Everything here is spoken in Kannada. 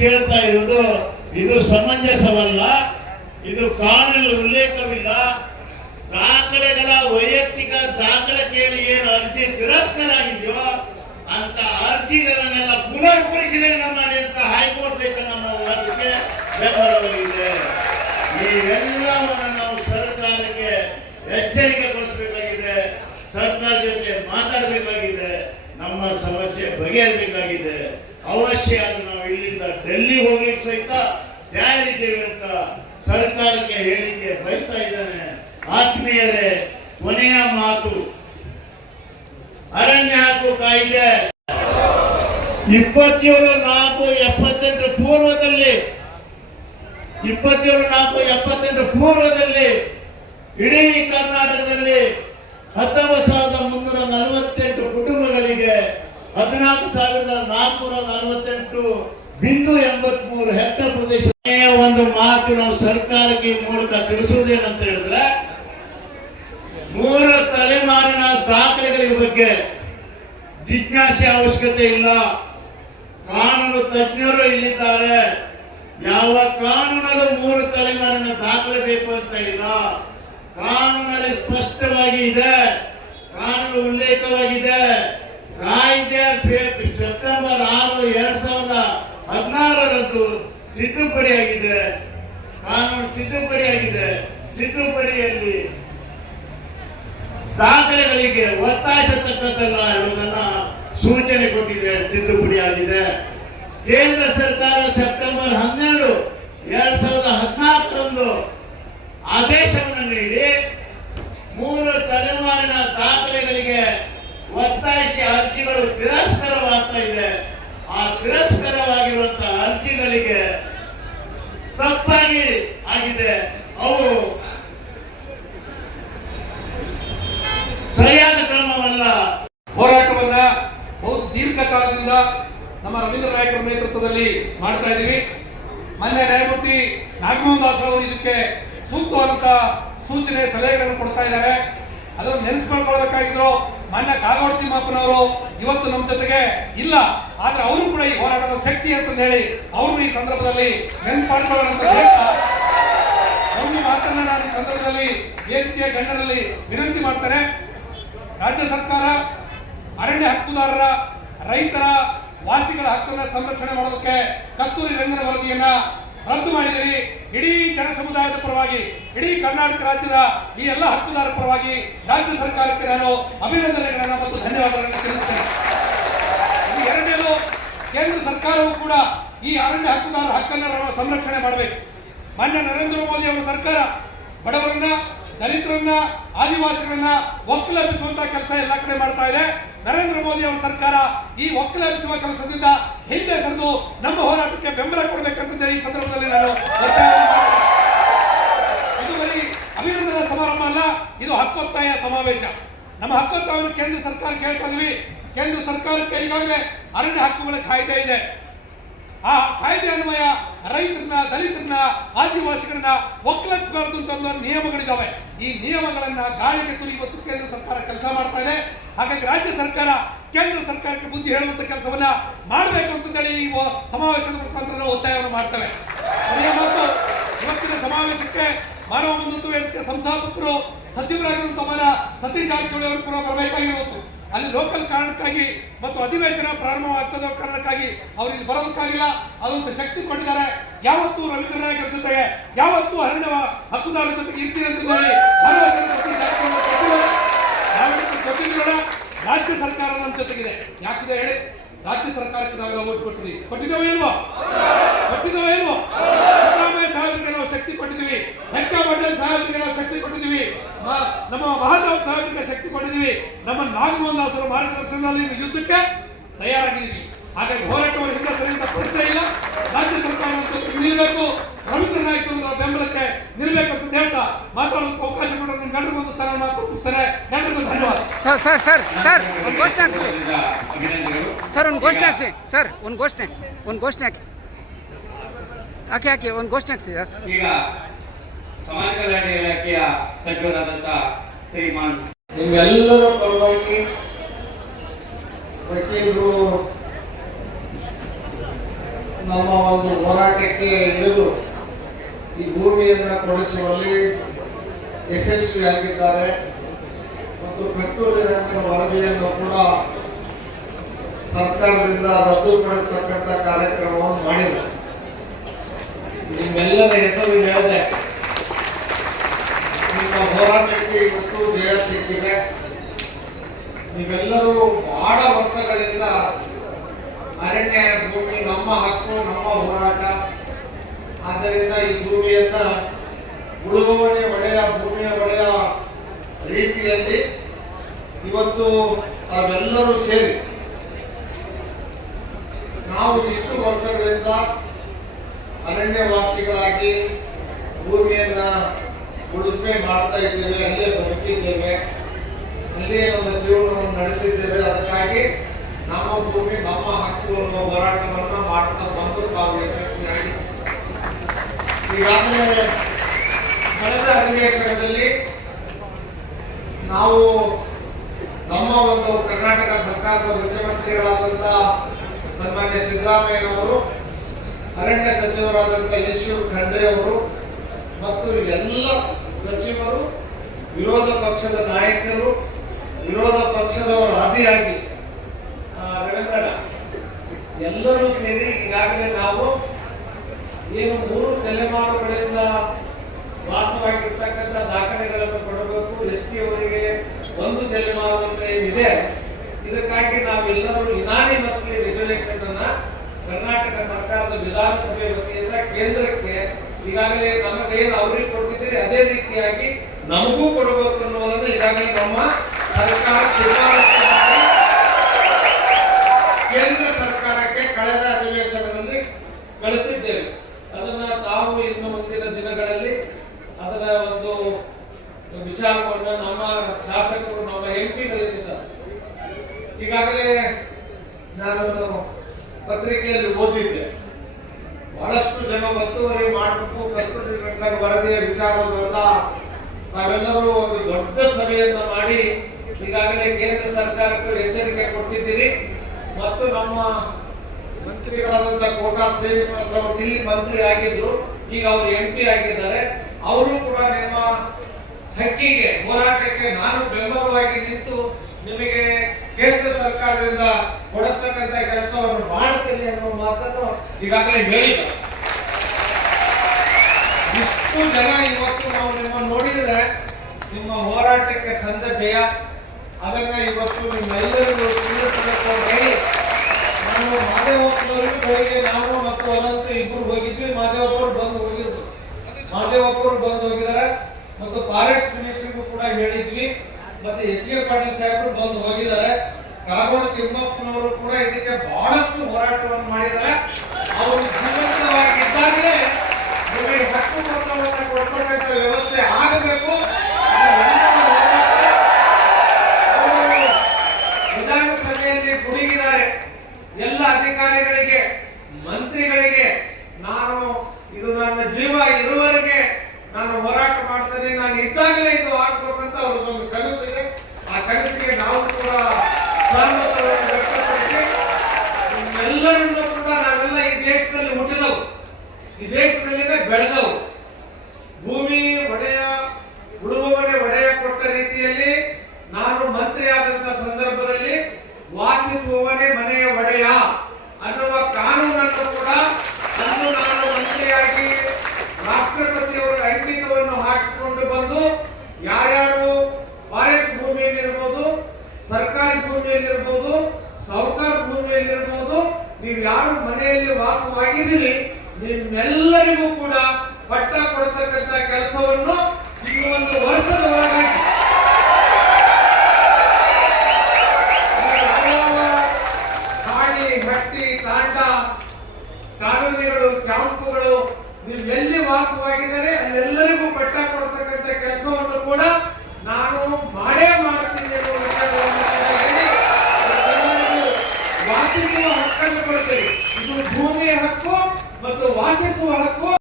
ಕೇಳ್ತಾ ಇರೋದು, ಇದು ಸಮಂಜಸವಲ್ಲ, ಇದು ಕಾನೂನು ಉಲ್ಲೇಖವಿಲ್ಲ. ದಾಖಲೆಗಳ ವೈಯಕ್ತಿಕ ದಾಖಲೆ ಕೇಳಿ ಏನು ಅರ್ಜಿ ತಿರಸ್ಕಾರ ಆಗಿದೆಯೋ ಅಂತ ಅರ್ಜಿಗಳನ್ನೆಲ್ಲ ಪುನರ್ ಪರಿಶೀಲನೆ ಮಾಡಿ ಅಂತ ಹೈಕೋರ್ಟ್ ಸಹಿತ ನಮ್ಮ ರಾಜ್ಯಕ್ಕೆ ಬೆಂಬಲವಾಗಿದೆ ಇವೆಲ್ಲವನ್ನು ನಾವು ಸರ್ಕಾರಕ್ಕೆ ಎಚ್ಚರಿಕೆ ಕೊಡಿಸಬೇಕಾಗಿದೆ ಸರ್ಕಾರ ಜೊತೆ ಮಾತಾಡಬೇಕಾಗಿದೆ, ನಮ್ಮ ಸಮಸ್ಯೆ ಬಗೆಹರಬೇಕಾಗಿದೆ. ಅವಶ್ಯ ಅದು ನಾವು ಇಲ್ಲಿಂದ ಡೆಲ್ಲಿ ಹೋಗ್ಲಿಕ್ಕೆ ಸಹಿತ ತಯಾರಿದ್ದೇವೆ ಅಂತ ಸರ್ಕಾರಕ್ಕೆ ಹೇಳಿಕೆ ಬಯಸ್ತಾ ಇದ್ದಾನೆ. ಆತ್ಮೀಯರೇ, ಕೊನೆಯ ಮಾತು. ಅರಣ್ಯ ಹಕ್ಕು ಕಾಯ್ದೆ. ಇಪ್ಪತ್ತೇಳು ನಾಲ್ಕು ಎಪ್ಪತ್ತೆಂಟು ಪೂರ್ವದಲ್ಲಿ, ಇಪ್ಪತ್ತೇಳು ನಾಲ್ಕು ಎಪ್ಪತ್ತೆಂಟು ಪೂರ್ವದಲ್ಲಿ, ಇಡೀ ಕರ್ನಾಟಕದಲ್ಲಿ ಹತ್ತೊಂಬತ್ತು ಸಾವಿರದ ಮುನ್ನೂರ ನಲವತ್ತೆಂಟು ಕುಟುಂಬಗಳಿಗೆ ಹದಿನಾಲ್ಕು ಸಾವಿರದ ನಾಲ್ಕುನೂರ ನಲವತ್ತೆಂಟು ಬಿಂದು ಎಂಬತ್ಮೂರು ಹೆಕ್ಟರ್ ಪ್ರದೇಶ ಒಂದು ಮಾತು ನಾವು ಸರ್ಕಾರಕ್ಕೆ ಮೂಲಕ ತಿಳಿಸುವುದೇನಂತ ಹೇಳಿದ್ರೆ, ಮೂರು ತಲೆಮಾರಿನ ದಾಖಲೆಗಳ ಬಗ್ಗೆ ಜಿಜ್ಞಾಸೆ ಅವಶ್ಯಕತೆ ಇಲ್ಲ. ಕಾನೂನು ತಜ್ಞರು ಇಲ್ಲಿದ್ದಾರೆ. ಯಾವ ಕಾನೂನಲ್ಲಿ ಮೂರು ತಲೆಮಾರಿನ ದಾಖಲೆ ಬೇಕು ಅಂತ ಇಲ್ಲ. ಕಾನೂನಲ್ಲಿ ಸ್ಪಷ್ಟವಾಗಿ ಇದೆ. ಕಾನೂನು ಉಲ್ಲೇಖವಾಗಿದೆ. ಕಾಯ್ದೆ ಸೆಪ್ಟೆಂಬರ್ ಆರು, ಎರಡ್ ಸಾವಿರದ ತಿದ್ದುಪಡಿಯಾಗಿದೆ. ಕಾನೂನು ತಿದ್ದುಪಡಿಯಾಗಿದೆ. ತಿದ್ದುಪಡಿಯಲ್ಲಿ ದಾಖಲೆಗಳಿಗೆ ಒತ್ತಾಯಿಸತಕ್ಕದ್ದಲ್ಲ ಎಂಬುದನ್ನ ಸೂಚನೆ ಕೊಟ್ಟಿದೆ ತಿದ್ದುಪಡಿ ಆಗಿದೆ ಕೇಂದ್ರ ಸರ್ಕಾರ ಸೆಪ್ಟೆಂಬರ್ ಹನ್ನೆರಡು ಎರಡ್ ಸಾವಿರದ ಹದಿನಾಲ್ಕರಂದು ಆದೇಶವನ್ನು ನೀಡಿ ಮೂರು ತಲೆಮಾರಿನ ದಾಖಲೆಗಳಿಗೆ ಒತ್ತಾಯಿಸಿ ಅರ್ಜಿಗಳು ತಿರಸ್ಕಾರವಾಗ್ತಾ ಇದೆ. ಆ ತಿರಸ್ಕಾರವಾಗಿರುವಂತಹ ಅರ್ಜಿಗಳಿಗೆ ತಪ್ಪಾಗಿ ಆಗಿದೆ. ಅವು ಸರಿಯಾದ ಕ್ರಮವಲ್ಲ. ಹೋರಾಟವನ್ನ ಬಹು ದೀರ್ಘಕಾಲದಿಂದ ನಮ್ಮ ರವೀಂದ್ರ ನಾಯಕರ ನೇತೃತ್ವದಲ್ಲಿ ಮಾಡ್ತಾ ಇದ್ದೀವಿ. ಮೊನ್ನೆ ನ್ಯಾಯಮೂರ್ತಿ ನಾಗಮೋಹನ್ ದಾಸ್ ಅವರು ಇದಕ್ಕೆ ಸೂಕ್ತವಾದಂತಹ ಸೂಚನೆ, ಸಲಹೆಗಳನ್ನು ಕೊಡ್ತಾ ಇದ್ದಾರೆ. ಅದನ್ನು ನೆನೆಸ್ಕೊಳ್ಕೊಳ್ಬೇಕಾಗಿದ್ರು ಮಾನ್ಯ ಕಾಗೋಡು ತಿಮ್ಮಪ್ಪನವರು ಇವತ್ತು ನಮ್ಮ ಜೊತೆಗೆ ಇಲ್ಲ, ಆದ್ರೆ ಅವರು ಕೂಡ ಈ ಹೋರಾಟದ ಶಕ್ತಿ ಅಂತಂದು ಹೇಳಿ ಅವರು ಈ ಸಂದರ್ಭದಲ್ಲಿ ನೆನ್ಪಾಡ್ಕೊಳ್ಳೋಣ ಅಂತ ಮಾತನ್ನ ನಾನು ಈ ಸಂದರ್ಭದಲ್ಲಿ ವೇದಿಕೆಯ ಗಣ್ಯರಲ್ಲಿ ವಿನಂತಿ ಮಾಡ್ತಾರೆ ರಾಜ್ಯ ಸರ್ಕಾರ ಅರಣ್ಯ ಹಕ್ಕುದಾರರ ರೈತರ ವಾಸಿಗಳ ಹಕ್ಕನ್ನು ಸಂರಕ್ಷಣೆ ಮಾಡೋದಕ್ಕೆ ಕಸ್ತೂರಿ ರಂಗನ ವರದಿಯನ್ನ ರದ್ದು ಮಾಡಿದರೆ ಇಡೀ ಜನ ಸಮುದಾಯದ ಪರವಾಗಿ, ಇಡೀ ಕರ್ನಾಟಕ ರಾಜ್ಯದ ಈ ಎಲ್ಲ ಹಕ್ಕುದಾರರ ಪರವಾಗಿ ರಾಜ್ಯ ಸರ್ಕಾರಕ್ಕೆ ನಾನು ಅಭಿನಂದನೆಗಳನ್ನು ಮತ್ತು ಧನ್ಯವಾದಗಳನ್ನು ತಿಳಿಸ್ತೇನೆ. ಇನ್ನು ಎರಡನೇದು, ಕೇಂದ್ರ ಸರ್ಕಾರವು ಕೂಡ ಈ ಅರಣ್ಯ ಹಕ್ಕುದಾರರ ಹಕ್ಕನ್ನು ಸಂರಕ್ಷಣೆ ಮಾಡಬೇಕು. ಮಾನ್ಯ ನರೇಂದ್ರ ಮೋದಿ ಅವರ ಸರ್ಕಾರ ಬಡವರನ್ನ, ದಲಿತರನ್ನ, ಆದಿವಾಸಿಗಳನ್ನ ಒಕ್ಕಲೆಬ್ಬಿಸುವಂತ ಕೆಲಸ ಎಲ್ಲ ಕಡೆ ಮಾಡ್ತಾ ಇದೆ. ನರೇಂದ್ರ ಮೋದಿ ಅವರ ಸರ್ಕಾರ ಈ ಒಕ್ಕಲಭಿಸುವ ಕೆಲಸದಿಂದ ಹಿಂದೆ ಸರಿದು ನಮ್ಮ ಹೋರಾಟಕ್ಕೆ ಬೆಂಬಲ ಕೊಡಬೇಕಂತ ಈ ಸಂದರ್ಭದಲ್ಲಿ ನಾನು ಒತ್ತಾಯವನ್ನು ಮಾಡ್ತೇನೆ. ಇದು ಬರೀ ಅಭಿನಂದನಾ ಸಮಾರಂಭ ಅಲ್ಲ ಇದು ಹಕ್ಕೊತ್ತಾಯ ಸಮಾವೇಶ. ನಮ್ಮ ಹಕ್ಕೊತ್ತಾಯವನ್ನು ಕೇಂದ್ರ ಸರ್ಕಾರ ಕೇಳ್ತಾ ಇದ್ವಿ. ಕೇಂದ್ರ ಸರ್ಕಾರಕ್ಕೆ ಈಗಾಗಲೇ ಅರಣ್ಯ ಹಕ್ಕುಗಳ ಕಾಯ್ದೆ ಇದೆ. ಆ ಕಾಯ್ದೆ ಅನ್ವಯ ರೈತರನ್ನ, ದಲಿತರನ್ನ, ಆದಿವಾಸಿಗಳನ್ನ ಒಕ್ಕಲಿಸಬಾರದು ಅಂತ ನಿಯಮಗಳಿದ್ದಾವೆ ಈ ನಿಯಮಗಳನ್ನ ಗಾಳಿಗೆ ಇವತ್ತು ಕೇಂದ್ರ ಸರ್ಕಾರ ಕೆಲಸ ಮಾಡ್ತಾ ಇದೆ. ಹಾಗಾಗಿ ರಾಜ್ಯ ಸರ್ಕಾರ ಕೇಂದ್ರ ಸರ್ಕಾರಕ್ಕೆ ಬುದ್ಧಿ ಹೇಳುವಂತ ಕೆಲಸವನ್ನ ಮಾಡಬೇಕು ಅಂತಂದೇಳಿ ಈ ಸಮಾವೇಶದ ಮುಖಾಂತರ ಒತ್ತಾಯವನ್ನು ಮಾಡ್ತೇವೆ. ಇವತ್ತಿನ ಸಮಾವೇಶಕ್ಕೆ ಮಾನವ ವೇದಿಕೆ ಸಂಸ್ಥಾಪಕರು ಸಚಿವರಾಗಿರುವಂತಹ ಸತೀಶ್ ಜಾರಕಿಹೊಳಿ ಅವರು ಕೂಡ ಬರಬೇಕಾಗಿರುವುದು ಅಲ್ಲಿ ಲೋಕಲ್ ಕಾರಣಕ್ಕಾಗಿ ಮತ್ತು ಅಧಿವೇಶನ ಪ್ರಾರಂಭವಾಗ್ತದ ಕಾರಣಕ್ಕಾಗಿ ಅವರು ಇಲ್ಲಿ ಬರೋದಕ್ಕಾಗಿಲ್ಲ. ಅದೊಂದು ಶಕ್ತಿ ಕೊಟ್ಟಿದ್ದಾರೆ. ಯಾವತ್ತೂ ರವೀಂದ್ರ ನಾಯಕರ ಜೊತೆಗೆ, ಯಾವತ್ತೂ ಅರಣ್ಯ ಹಕ್ಕುದಾರರ ಜೊತೆಗೆ ಇರ್ತೀನಿ ಅಂತ ಹೇಳಿ ರಾಜ್ಯ ಸರ್ಕಾರ ನಮ್ಮ ಜೊತೆಗಿದೆ. ಯಾಕಿದೆ ಹೇಳಿ? ರಾಜ್ಯ ಸರ್ಕಾರಕ್ಕೆ ನಾವು ಓಟ್ ಕೊಟ್ಟಿದ್ದೀವಿ. ಕೊಟ್ಟಿದ್ದೇವೆ ಇಲ್ವೋ? ಕೊಟ್ಟಿದ್ದೇವೆ ಇಲ್ವೋ? ಸಿದ್ದರಾಮಯ್ಯ ನಾವು ಶಕ್ತಿ ಕೊಟ್ಟಿದ್ದೀವಿ. ಪಟೇಲ್ ಸಾಹೇಬರಿಗೆ ನಾವು ಶಕ್ತಿ ಕೊಟ್ಟಿದ್ದೀವಿ. ಮ- ನಮ್ಮ ಮಹಾದೇವ್ ಸಾಹೇಬರಿಗೆ ಶಕ್ತಿ ಕೊಟ್ಟಿದ್ದೀವಿ. ನಮ್ಮ ನಾಗಮೋಹನ್ ದಾಸರ ಮಾರ್ಗದರ್ಶನದಲ್ಲಿ ಯುದ್ಧಕ್ಕೆ ತಯಾರಾಗಿದ್ದೀವಿ. ಹಾಗಾಗಿ ಹೋರಾಟವನ್ನು ಹಿಂದೆ ಸರಿಯುವಂತ ಪ್ರಶ್ನೆ ಇಲ್ಲ. ರಾಜ್ಯ ಸರ್ಕಾರ ನಿಲ್ಲಬೇಕು ರವೀಂದ್ರ ನಾಯ್ಕ ಅವರ ಬೆಂಬಲಕ್ಕೆ ನಿಲ್ಲಬೇಕು ಅಂತ ಹೇಳ್ತಾ ಮಾತಾಡೋದಕ್ಕೆ ಅವಕಾಶ ಕೊಡೋದು ನಿಮ್ಮ ಗಂಟು ಒಂದು ಸ್ಥಾನ ಮಾತು ಸರಿ ಎಲ್ಲರಿಗೂ ಧನ್ಯವಾದ. ಸರ್ ಸರ್ ಸರ್ ಸರ್ ಒಂದು ಘೋಷಣೆ ಹಾಕ್ಸಿ ಸರ್ ಒಂದು ಘೋಷಣೆ ಹಾಕ್ಸಿ. ಸರ್ ಒಂದು ಘೋಷಣೆ ಒಂದು ಘೋಷಣೆ ಹಾಕಿ. ಹಾಕಿ ಹಾಕಿ ಒಂದು ಘೋಷಣೆ ಹಾಕ್ಸಿ ಸರ್. ಈಗ ಸಮಾಜ ಕಲ್ಯಾಣ ಇಲಾಖೆಯ ಸಚಿವರಾದಂತ ಶ್ರೀಮಾನ್ ನಿಮ್ಮೆಲ್ಲರ ಪರವಾಗಿ ಪ್ರತಿಯೊಬ್ಬರು ನಮ್ಮ ಒಂದು ಹೋರಾಟಕ್ಕೆ ಇಳಿದು ಈ ಭೂಮಿಯನ್ನು ಕೊಡಿಸುವಲ್ಲಿ ಯಶಸ್ವಿಯಾಗಿದ್ದಾರೆ ಮತ್ತು ರಂಗನ ವರದಿಯನ್ನು ಕೂಡ ಸರ್ಕಾರದಿಂದ ರದ್ದುಪಡಿಸ್ತಕ್ಕಂಥ ಕಾರ್ಯಕ್ರಮವನ್ನು ಮಾಡಿದೆ ನಿಮ್ಮೆಲ್ಲರ ಹೆಸರು ಹೇಳಿದೆ. ನಿಮ್ಮ ಹೋರಾಟಕ್ಕೆ ಇವತ್ತು ಜಯ ಸಿಕ್ಕಿದೆ. ನೀವೆಲ್ಲರೂ ಬಹಳ ವರ್ಷಗಳಿಂದ ಅರಣ್ಯ ಭೂಮಿ, ನಮ್ಮ ಹಕ್ಕು, ನಮ್ಮ ಹೋರಾಟ. ಆದ್ದರಿಂದ ಈ ಭೂಮಿಯನ್ನ ಉಳುವವನೇ ಒಡೆಯ ಭೂಮಿಯ ಒಡೆಯ ರೀತಿಯಲ್ಲಿ ಇವತ್ತು ತಾವೆಲ್ಲರೂ ಸೇರಿ ನಾವು ಇಷ್ಟು ವರ್ಷಗಳಿಂದ ಅರಣ್ಯವಾಸಿಗಳಾಗಿ ಭೂಮಿಯನ್ನ ಉಳುಮೆ ಮಾಡ್ತಾ ಇದ್ದೇವೆ, ಅಲ್ಲೇ ಬದುಕಿದ್ದೇವೆ, ಅಲ್ಲೇ ನಮ್ಮ ಜೀವನವನ್ನು ನಡೆಸಿದ್ದೇವೆ. ಅದಕ್ಕಾಗಿ ನಮ್ಮ ಭೂಮಿ, ನಮ್ಮ ಹಕ್ಕು ಅನ್ನೋ ಹೋರಾಟವನ್ನ ಮಾಡ್ತಾ ಬಂದು ತಾವು ಯಶಸ್ವಿಯಾಗಿ. ಈಗಾಗಲೇ ಕಳೆದ ಅಧಿವೇಶನದಲ್ಲಿ ನಾವು ನಮ್ಮ ಒಂದು ಕರ್ನಾಟಕ ಸರ್ಕಾರದ ಮುಖ್ಯಮಂತ್ರಿಗಳಾದಂಥ ಸನ್ಮಾನ್ಯ ಸಿದ್ದರಾಮಯ್ಯನವರು ಅರಣ್ಯ ಸಚಿವರಾದಂಥ ಈಶ್ವರ್ ಖಂಡ್ರೆ ಅವರು ಮತ್ತು ಎಲ್ಲ ಸಚಿವರು, ವಿರೋಧ ಪಕ್ಷದ ನಾಯಕರು, ವಿರೋಧ ಪಕ್ಷದವರು ಆದಿಯಾಗಿ ರವೀಂದ್ರಣ್ಣ ಎಲ್ಲರೂ ಸೇರಿ ಈಗಾಗಲೇ ನಾವು ಏನು ಮೂರು ತಲೆಮಾರುಗಳಿಂದ ವಾಸವಾಗಿರ್ತಕ್ಕಂಥ ದಾಖಲೆಗಳನ್ನು ಕೊಡಬೇಕು. ಎಸ್ ಟಿ ಅವರಿಗೆ ಒಂದು ತಲೆಮಾರು ಅಂತ ಏನಿದೆ, ಇದಕ್ಕಾಗಿ ನಾವೆಲ್ಲರೂ ಇನಾನಿಮಸ್ಲಿ ರೆಜುಲೇಷನ್ ಅನ್ನ ಕರ್ನಾಟಕ ಸರ್ಕಾರದ ವಿಧಾನಸಭೆ ವತಿಯಿಂದ ಕೇಂದ್ರಕ್ಕೆ ಈಗಾಗಲೇ ನಮ್ಮ ಕೈಯಲ್ಲಿ ಅವ್ರಿಗೆ ಕೊಟ್ಟಿದ್ದೀರಿ. ಅದೇ ರೀತಿಯಾಗಿ ನಮಗೂ ಕೊಡಬೇಕು ಅನ್ನೋದನ್ನು ಈಗಾಗಲೇ ನಮ್ಮ ಸರ್ಕಾರ ಶಿಫಾರಸು ಮಾಡಿ ಕೇಂದ್ರ ಸರ್ಕಾರಕ್ಕೆ ಕಳೆದ ಅಧಿವೇಶನದಲ್ಲಿ ಕಳಿಸಿದ್ದೇವೆ. ಅದನ್ನ ತಾವು ಇನ್ನು ಮುಂದಿನ ದಿನಗಳಲ್ಲಿ ಅದರ ಒಂದು ವಿಚಾರವನ್ನು ನಮ್ಮ ಶಾಸಕರು, ನಮ್ಮ ಎಂ ಪಿಗಳಿದ್ದಾರೆ ಈಗಾಗಲೇ ನಾನು ಪತ್ರಿಕೆಯಲ್ಲಿ ಓದಿದ್ದೆ. ಬಹಳಷ್ಟು ಜನ ಒತ್ತುವರಿ ಮಾಡಬೇಕು ರಂಗನ್ ವರದಿಯ ವಿಚಾರವನ್ನ ತಾವೆಲ್ಲರೂ ಒಂದು ದೊಡ್ಡ ಸಭೆಯನ್ನು ಮಾಡಿ ಈಗಾಗಲೇ ಕೇಂದ್ರ ಸರ್ಕಾರಕ್ಕೂ ಎಚ್ಚರಿಕೆ ಕೊಟ್ಟಿದ್ದೀರಿ. ಮತ್ತು ನಮ್ಮ ಮಂತ್ರಿಗಳಾದಂಥ ಕೋಟಾ ಶ್ರೀನಿವಾಸ ಅವರು ಇಲ್ಲಿ ಮಂತ್ರಿ ಆಗಿದ್ರು, ಈಗ ಅವರು ಎಂ ಪಿ ಆಗಿದ್ದಾರೆ. ಅವರು ಕೂಡ ನಿಮ್ಮ ಹಕ್ಕಿಗೆ, ಹೋರಾಟಕ್ಕೆ ನಾನು ಬೆಂಬಲವಾಗಿ ನಿಂತು ನಿಮಗೆ ಕೇಂದ್ರ ಸರ್ಕಾರದಿಂದ ಕೊಡಿಸ್ತಕ್ಕಂಥ ಕೆಲಸವನ್ನು ಮಾಡುತ್ತೇನೆ ಅನ್ನೋ ಮಾತನ್ನು ಈಗಾಗಲೇ ಹೇಳಿದ್ದಾರೆ ಇಷ್ಟು ಜನ ಇವತ್ತು ನಾವು ನಿಮ್ಮ ನೋಡಿದ್ರೆ ನಿಮ್ಮ ಹೋರಾಟಕ್ಕೆ ಸಂದ ಜಯ. ಅದನ್ನ ಇವತ್ತು ನಿಮ್ಮೆಲ್ಲರಿಗೂ ತಿಳಿಸಬೇಕು ಅಂತ ಹೇಳಿ ನಾನು ಮಾದೇವಪ್ಪನವರು ಬೆಳಿಗ್ಗೆ ನಾನು ಮತ್ತು ಅನಂತ ಇಬ್ಬರು ಹೋಗಿದ್ವಿ. ಮಾದೇವಪ್ಪರು ಬಂದು ಹೋಗಿದ್ರು. ಮಾದೇವಪ್ಪರು ಬಂದು ಹೋಗಿದ್ದಾರೆ. ಮತ್ತು ಫಾರೆಸ್ಟ್ ಮಿನಿಸ್ಟ್ರಿಗೂ ಕೂಡ ಹೇಳಿದ್ವಿ. ಮತ್ತೆ ಎಚ್ ಕೆ ಪಾಟೀಲ್ ಸಾಹೇಬರು ಬಂದು ಹೋಗಿದ್ದಾರೆ. ಕಾಗೋಡ ತಿಮ್ಮಪ್ಪನವರು ಕೂಡ ಇದಕ್ಕೆ ಬಹಳಷ್ಟು ಹೋರಾಟವನ್ನು ಮಾಡಿದ್ದಾರೆ ಅವರು ಜೀವಂತವಾಗಿದ್ದಾಗಲೇ ನಿಮಗೆ ಹಕ್ಕು ಪತ್ರವನ್ನು ಕೊಡ್ತಕ್ಕಂಥ ವ್ಯವಸ್ಥೆ ಆಗಬೇಕು ಇದೆಲ್ಲರ ಹೋರಾಟ ಅವರು ವಿಧಾನಸಭೆಯಲ್ಲಿ ಗುಡುಗಿದ್ದಾರೆ ಎಲ್ಲ ಅಧಿಕಾರಿಗಳಿಗೆ ಮಂತ್ರಿಗಳಿಗೆ ನಾನು ಇದು ನನ್ನ ಜೀವ ಇರುವವರೆಗೆ ನಾನು ಹೋರಾಟ ಮಾಡ್ತೇನೆ, ನಾನು ಇದ್ದಾಗಲೇ ಇದು ಆಗ್ಬೇಕಂತ ಅವ್ರದ್ದೊಂದು ಕನಸಿದೆ ಆ ಕನಸಿಗೆ ನಾವು ಕೂಡ ಸಹಮತವನ್ನು ವ್ಯಕ್ತಪಡಿಸಿ ಎಲ್ಲರನ್ನೂ ಕೂಡ ನಾವೆಲ್ಲ ಈ ದೇಶದಲ್ಲಿ ಹುಟ್ಟಿದವು ಈ ದೇಶದಲ್ಲಿನೇ ಬೆಳೆದವು. ಭೂಮಿ ಒಡೆಯ ಉಳುವವನೇ ಒಡೆಯ ಕೊಟ್ಟ ರೀತಿಯಲ್ಲಿ ನಾನು ಮಂತ್ರಿ ಆದಂತ ಸಂದರ್ಭದಲ್ಲಿ ವಾಸಿಸುವವನೇ ಮನೆಯ ಒಡೆಯ ಅನ್ನುವ ಕಾನೂನನ್ನು ಕೂಡ ಅಂದು ನಾನು ಮಂತ್ರಿಯಾಗಿ ರಾಷ್ಟ್ರಪತಿಯವರ ಅಂಕಿತವನ್ನು ಹಾಕಿಸಿಕೊಂಡು ಬಂದು ಯಾರ್ಯಾರು ಫಾರೆಸ್ಟ್ ಭೂಮಿಯಲ್ಲಿರ್ಬೋದು ಸರ್ಕಾರಿ ಭೂಮಿಯಲ್ಲಿರ್ಬೋದು ಸಾಹುಕಾರ ಭೂಮಿಯಲ್ಲಿರ್ಬೋದು, ನೀವು ಯಾರು ಮನೆಯಲ್ಲಿ ವಾಸವಾಗಿದ್ದೀರಿ, ನಿಮ್ಮೆಲ್ಲರಿಗೂ ಕೂಡ ಪಟ್ಟ ಕೊಡತಕ್ಕಂಥ ಕೆಲಸವನ್ನು ಇನ್ನು ಒಂದು ವರ್ಷದ ಯಾವ್ಯಾವ ಕಾಡಿ ಹಟ್ಟಿ ತಾಂಡ ಕಾಲೋನಿಗಳು ಕ್ಯಾಂಪುಗಳು, ನೀವು ಎಲ್ಲಿ ವಾಸವಾಗಿದ್ದಾರೆ, ಅಲ್ಲೆಲ್ಲರಿಗೂ ಪಟ್ಟ ಕೊಡತಕ್ಕಂಥ ಕೆಲಸವನ್ನು ಕೂಡ ನಾನು ಮಾಡೇ ಮಾಡ್ತೀನಿ ಅನ್ನೋ ವಿಚಾರವನ್ನು ಕೂಡ ಹೇಳಿ ಎಲ್ಲರಿಗೂ ವಾಸಿಸುವ ಹಕ್ಕನ್ನು ಕೊಡುತ್ತದೆ ಇದು ಭೂಮಿಯ ಹಕ್ಕು ಮತ್ತು ವಾಸಿಸುವ ಹಕ್ಕು.